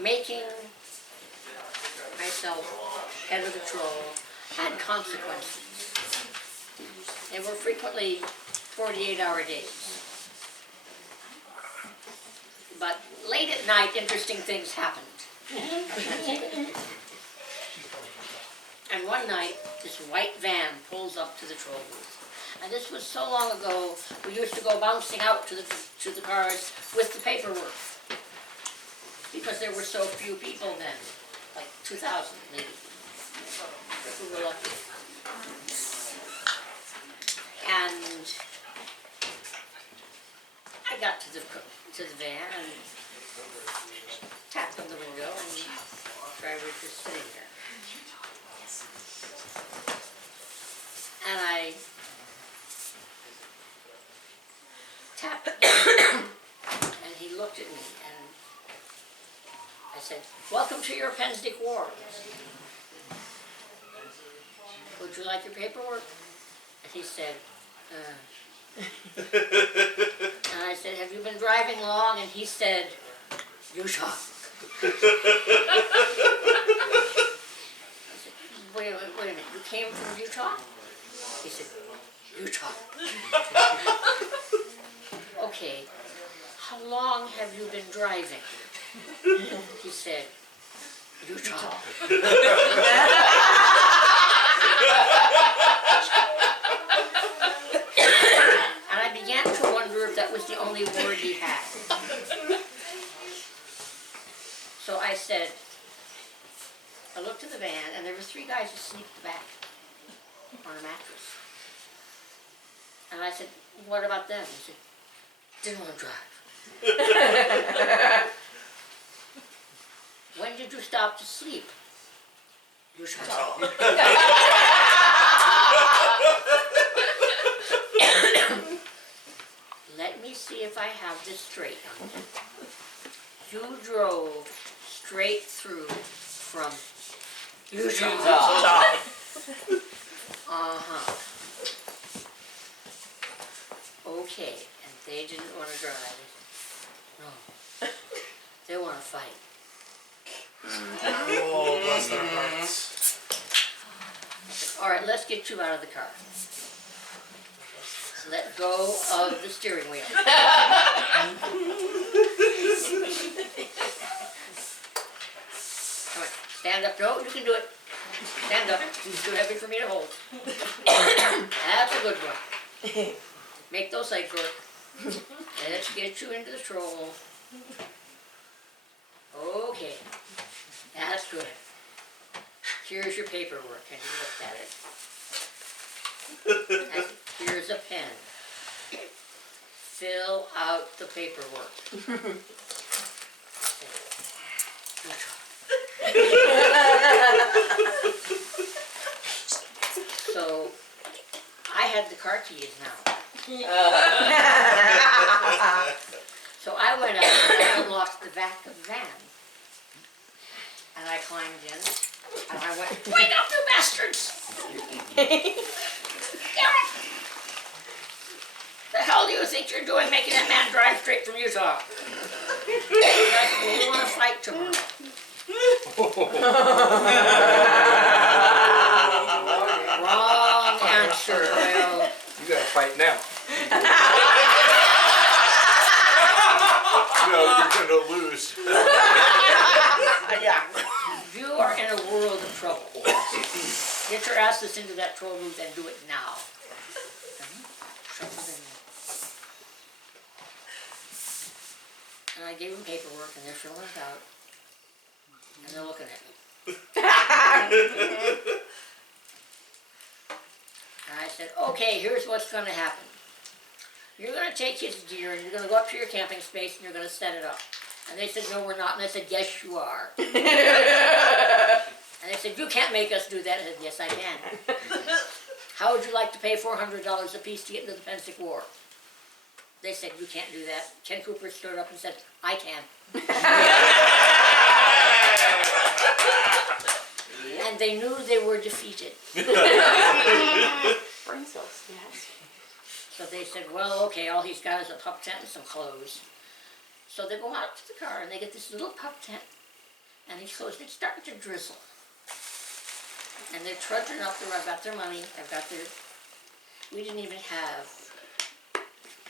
making myself head of the troll had consequences. They were frequently 48-hour days. But late at night, interesting things happened. And one night, this white van pulls up to the troll booth. And this was so long ago, we used to go bouncing out to the cars with the paperwork. Because there were so few people then, like 2,000 maybe, if we were lucky. And I got to the van and tapped on the window, and the driver was just sitting there. And I tapped and he looked at me, and I said, "Welcome to your Post-Revel war. Would you like your paperwork?" And he said, And I said, "Have you been driving long?" And he said, "Utah." I said, wait a minute, you came from Utah? He said, "Utah." Okay, how long have you been driving? He said, "Utah." And I began to wonder if that was the only word he had. So I said, I looked at the van, and there were 3 guys asleep at the back on a mattress. And I said, "What about them?" He said, "Didn't want to drive." "When did you stop to sleep?" "Utah." Let me see if I have this straight. You drove straight through from Utah. Uh-huh. Okay, and they didn't want to drive. No. They want to fight. Oh, bless their hearts. All right, let's get you out of the car. Let go of the steering wheel. Come on, stand up. No, you can do it. Stand up. It's too heavy for me to hold. That's a good one. Make those legs work. Let's get you into the troll. Okay. That's good. Here's your paperwork. Can you look at it? And here's a pen. Fill out the paperwork. So I had the car keys now. So I went up and I unlocked the back of the van. And I climbed in and I went, "Wake up, you bastards! The hell do you think you're doing making that man drive straight from Utah?" And I said, "Well, we want to fight tomorrow." Wrong answer. Well, You gotta fight now. No, you're gonna lose. you are in a world of trouble. Get your asses into that troll booth and do it now. And I gave them paperwork, and they're filling it out, and they're looking at me. And I said, "Okay, here's what's going to happen. You're going to take his gear, and you're going to go up to your camping space, and you're going to set it up." And they said, "No, we're not." And I said, "Yes, you are." And they said, "You can't make us do that." I said, "Yes, I can." "How would you like to pay $400 a piece to get into the Post-Revel war?" They said, "You can't do that." Ken Cooper stood up and said, "I can." And they knew they were defeated. Brain cells, yes. So they said, "Well, okay, all he's got is a pup tent and some clothes." So they go out to the car and they get this little pup tent And these clothes, it's starting to drizzle. And they're trudging up the road. I've got their money, I've got their, we didn't even have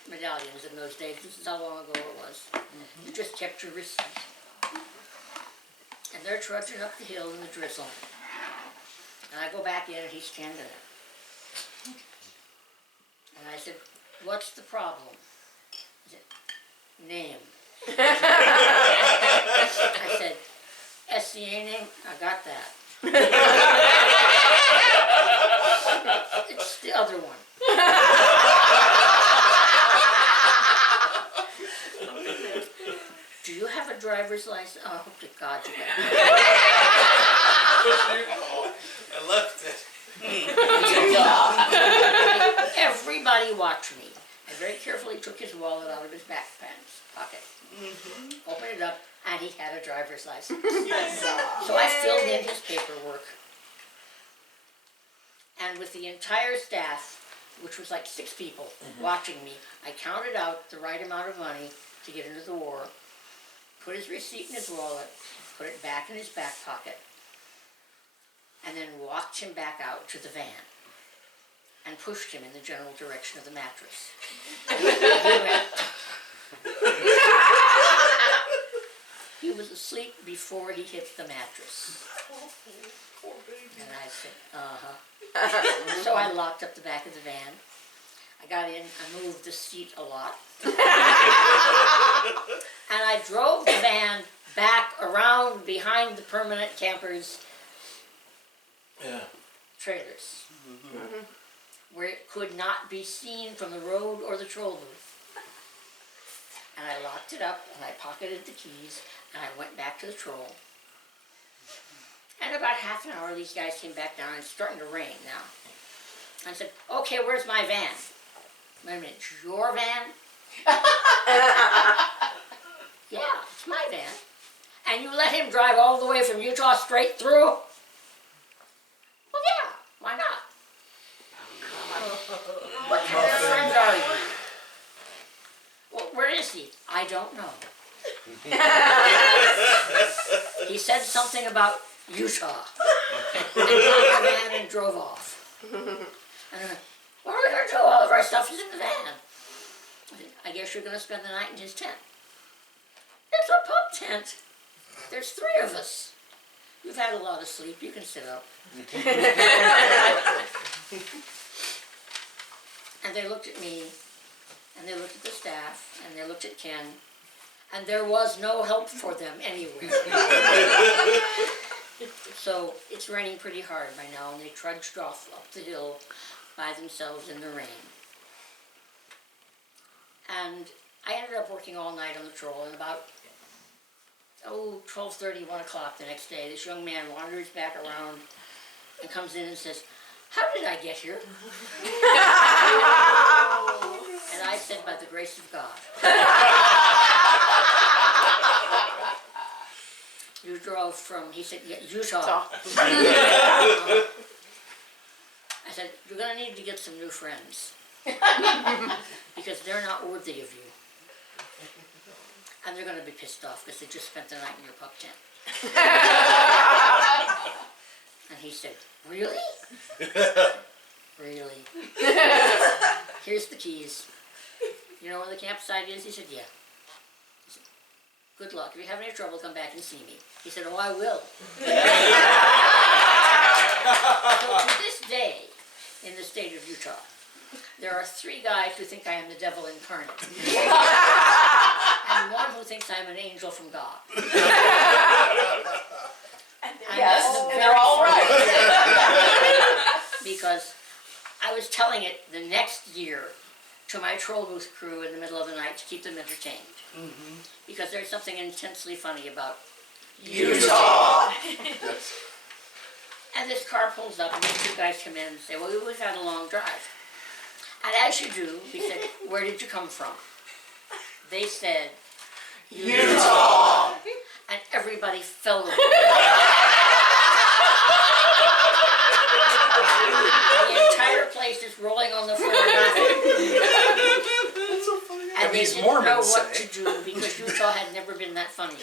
medallions in those days. This is how long ago it was. You just kept your receipt. And they're trudging up the hill in the drizzle. And I go back in and he's standing there. And I said, what's the problem? He said, name. I said, SCA name? I got that. It's the other one. Do you have a driver's license? Oh, I hope to God you got I left it. it. Everybody watched me. I very carefully took his wallet out of his back pants pocket, opened it up, and he had a driver's license. So I filled in his paperwork. And with the entire staff, which was like 6 people watching me, I counted out the right amount of money to get into the war, put his receipt in his wallet, put it back in his back pocket, and then walked him back out to the van and pushed him in the general direction of the mattress. He was asleep before he hit the mattress. Poor baby. And I said, So I locked up the back of the van. I got in, I moved the seat a lot. And I drove the van back around behind the permanent campers' trailers, where it could not be seen from the road or the troll booth. And I locked it up, and I pocketed the keys, and I went back to the troll. And about half an hour, these guys came back down, and it's starting to rain now. I said, okay, where's my van? Wait a minute, it's your van? Yeah, it's my van. And you let him drive all the way from Utah straight through? Well, yeah, why not? What kind of friend are you? Well, where is he? I don't know. He said something about Utah. And got the van and drove off. And I went, what are we going to do? All of our stuff is in the van. I said, I guess you're going to spend the night in his tent. It's a pub tent. There's 3 of us. You've had a lot of sleep. You can sit up. And they looked at me, and they looked at the staff, and they looked at Ken, and there was no help for them anywhere. So it's raining pretty hard by now, and they trudged off up the hill by themselves in the rain. And I ended up working all night on the troll, and about 12:30, 1 o'clock the next day, this young man wanders back around and comes in and says, how did I get here? And I said, by the grace of God. You drove from, he said, yeah, Utah. I said, you're going to need to get some new friends. Because they're not worthy of you. And they're going to be pissed off because they just spent the night in your pup tent. And he said, really? Really? Here's the keys. You know where the campsite is? He said, yeah. He said, good luck. If you have any trouble, come back and see me. He said, oh, I will. So to this day, in the state of Utah, there are 3 guys who think I am the devil incarnate. And 1 who thinks I'm an angel from God. Yes, and they're all right. Because I was telling it the next year to my troll booth crew in the middle of the night to keep them entertained. Because there's something intensely funny about Utah. And this car pulls up and these 2 guys come in and say, well, we've had a long drive. And as you do, we said, where did you come from? They said, Utah. And everybody fell over. The entire place is rolling on the floor laughing. That's so funny. And they these didn't know Mormons what say. to do because Utah had never been that funny.